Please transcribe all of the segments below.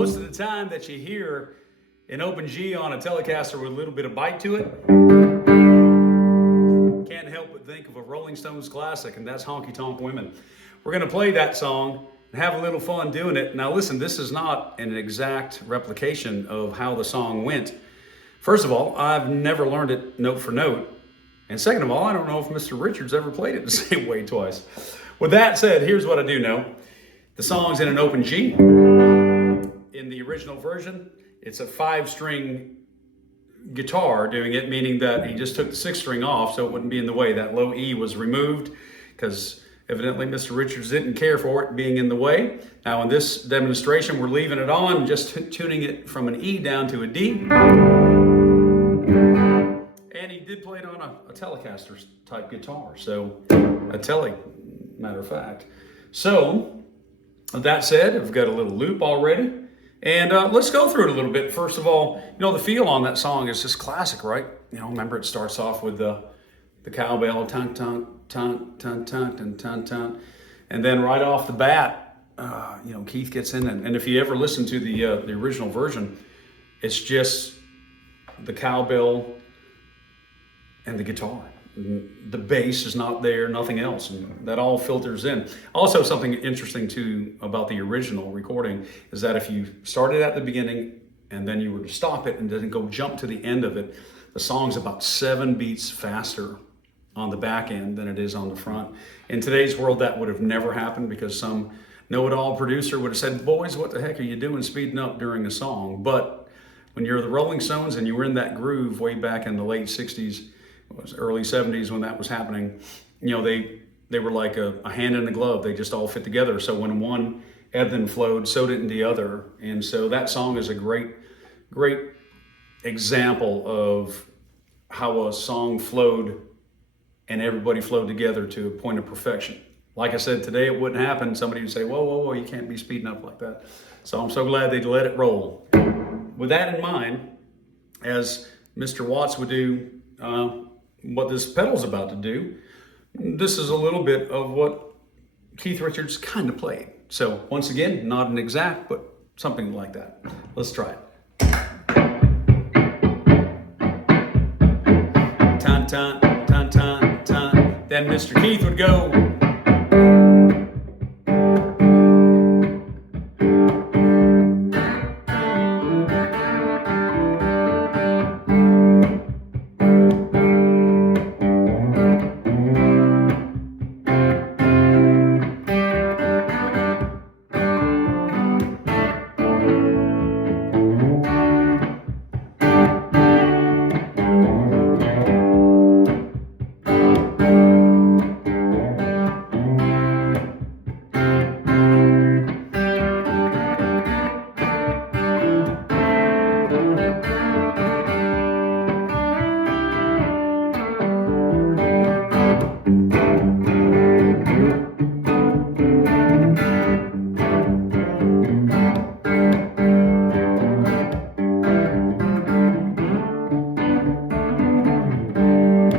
Most of the time that you hear an open G on a Telecaster with a little bit of bite to it, can't help but think of a Rolling Stones classic, and that's Honky Tonk Women. We're going to play that song and have a little fun doing it. Now listen, this is not an exact replication of how the song went. First of all, I've never learned it note for note. And second of all, I don't know if Mr. Richards ever played it the same way twice. With that said, here's what I do know. The song's in an open G. In the original version, it's a 5-string guitar doing it, meaning that he just took the 6th string off so it wouldn't be in the way. That low E was removed because evidently Mr. Richards didn't care for it being in the way. Now in this demonstration, we're leaving it on, just tuning it from an E down to a D. And he did play it on a Telecaster type guitar, so a Tele, matter of fact. So, with that said, I've got a little loop already. And let's go through it a little bit. First of all, the feel on that song is just classic, right? Remember it starts off with the cowbell, tunk, tunk, tunk, tunk, tunk, tunk, tunk, tunk. And then right off the bat, Keith gets in. And if you ever listen to the original version, it's just the cowbell and the guitar. The bass is not there, nothing else, and that all filters in. Also, something interesting too about the original recording is that if you started at the beginning and then you were to stop it and then go jump to the end of it, the song's about 7 beats faster on the back end than it is on the front. In today's world, that would have never happened because some know-it-all producer would have said, "Boys, what the heck are you doing speeding up during a song?" But when you're the Rolling Stones and you were in that groove way back in the late 60s, it was early 70s when that was happening, they were like a hand in a glove. They just all fit together. So when one ebbed and flowed, so didn't the other. And so that song is a great example of how a song flowed and everybody flowed together to a point of perfection. Like I said, today it wouldn't happen. Somebody would say, whoa, whoa, whoa, you can't be speeding up like that. So I'm so glad they let it roll. With that in mind, as Mr. Watts would do, what this pedal's about to do, this is a little bit of what Keith Richards kind of played. So once again, not an exact, but something like that. Let's try it. Ton, ton, ton, ton, ton. Then Mr. Keith would go.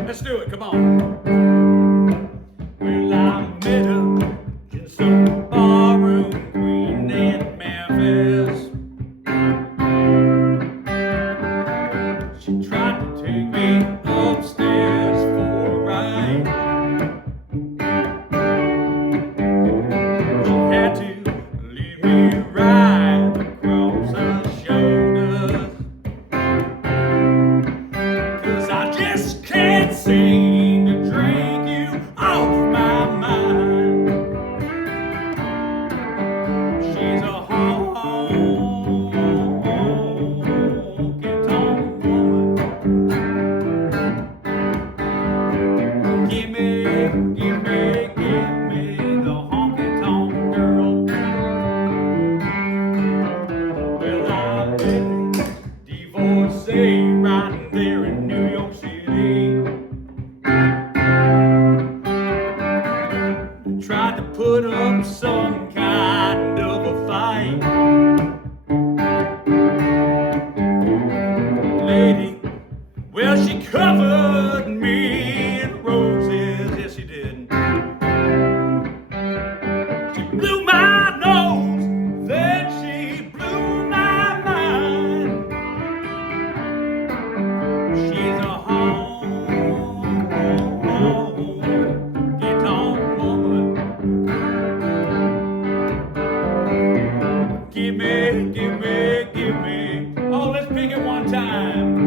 Let's do it, come on. Well, I met her in some barroom queen in Memphis. She tried to take me upstairs for a ride. She had to leave me right across her shoulders, 'cause I just can't seem to drink you off my mind. She's a honky tonk woman. Give me the honky tonk girl. Well, I've been divorcee right there in New York City. Tried to put up some kind of a fight. Lady, well, she covered me in roses, yes she did. She blew my nose, then she blew my give me. Oh, let's pick it one time.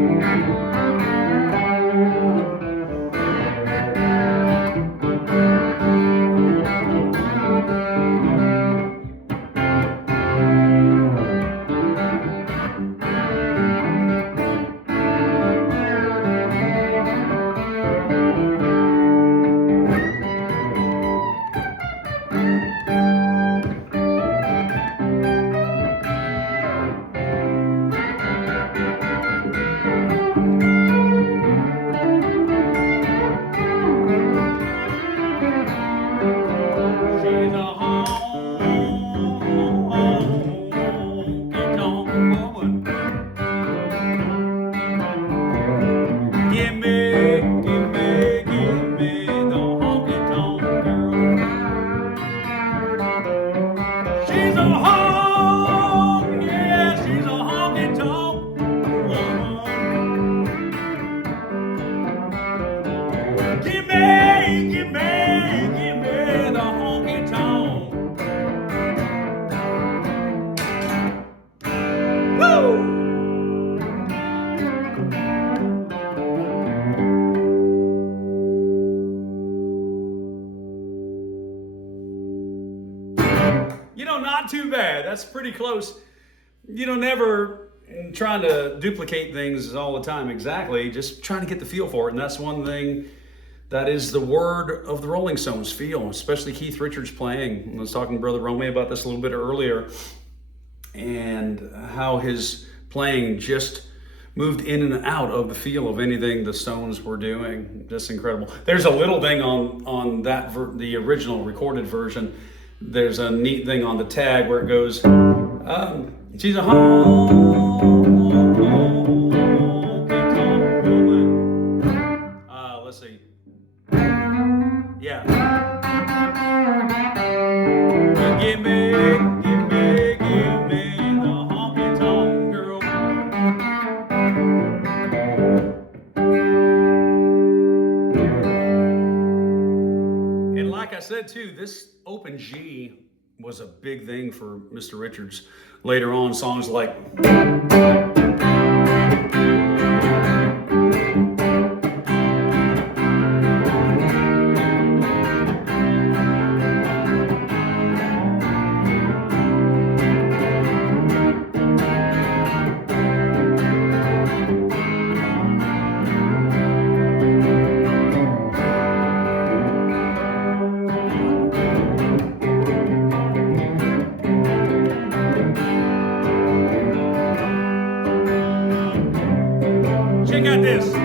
Not too bad. That's pretty close. Never trying to duplicate things all the time exactly, just trying to get the feel for it. And that's one thing that is the word of the Rolling Stones, feel, especially Keith Richards playing. I was talking to Brother Romey about this a little bit earlier, and how his playing just moved in and out of the feel of anything the Stones were doing. Just incredible. There's a little thing on that the original recorded version. There's a neat thing on the tag where it goes, she's a let's see. Yeah. Give me the honky tonk girl. And like I said too, this open G was a big thing for Mr. Richards later on. Songs like check out this.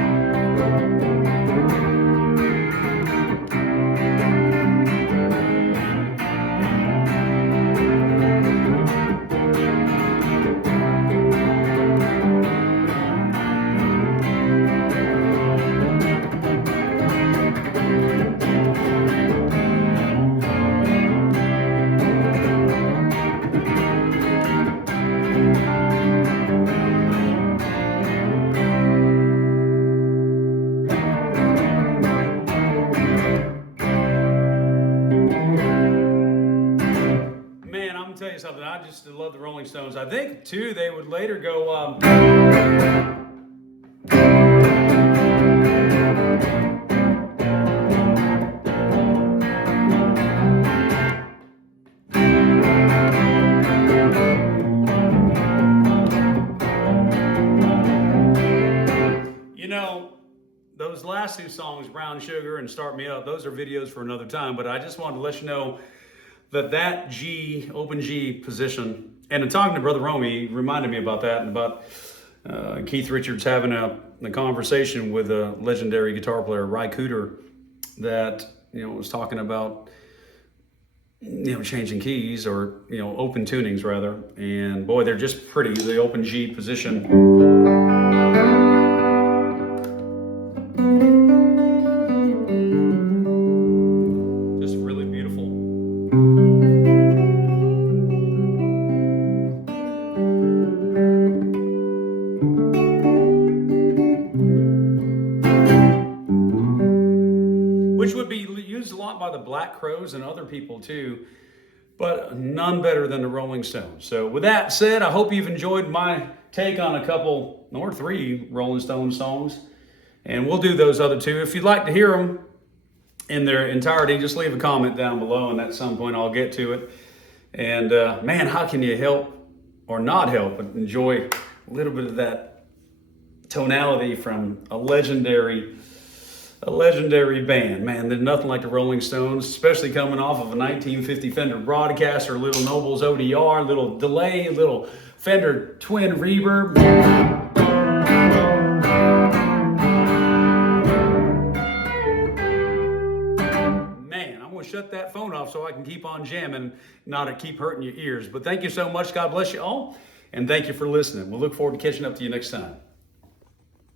Tell you something, I just love the Rolling Stones. I think too they would later go those last two songs, Brown Sugar and Start Me Up, those are videos for another time, but I just wanted to let you know that G, open G position, and in talking to Brother Romey, he reminded me about that, and about Keith Richards having a conversation with a legendary guitar player, Ry Cooder, that was talking about changing keys, or open tunings rather, and boy, they're just pretty. The open G position. Which would be used a lot by the Black Crowes and other people too, but none better than the Rolling Stones. So with that said, I hope you've enjoyed my take on a couple or 3 Rolling Stones songs. And we'll do those other 2. If you'd like to hear them in their entirety, just leave a comment down below, and at some point I'll get to it. And man, how can you help or not help but enjoy a little bit of that tonality from a legendary band. Man, there's nothing like the Rolling Stones, especially coming off of a 1950 Fender Broadcaster, little Noble's ODR, little delay, little Fender twin reverb. Man, I'm gonna shut that phone off so I can keep on jamming, not keep hurting your ears. But thank you so much. God bless you all, and thank you for listening. We'll look forward to catching up to you next time.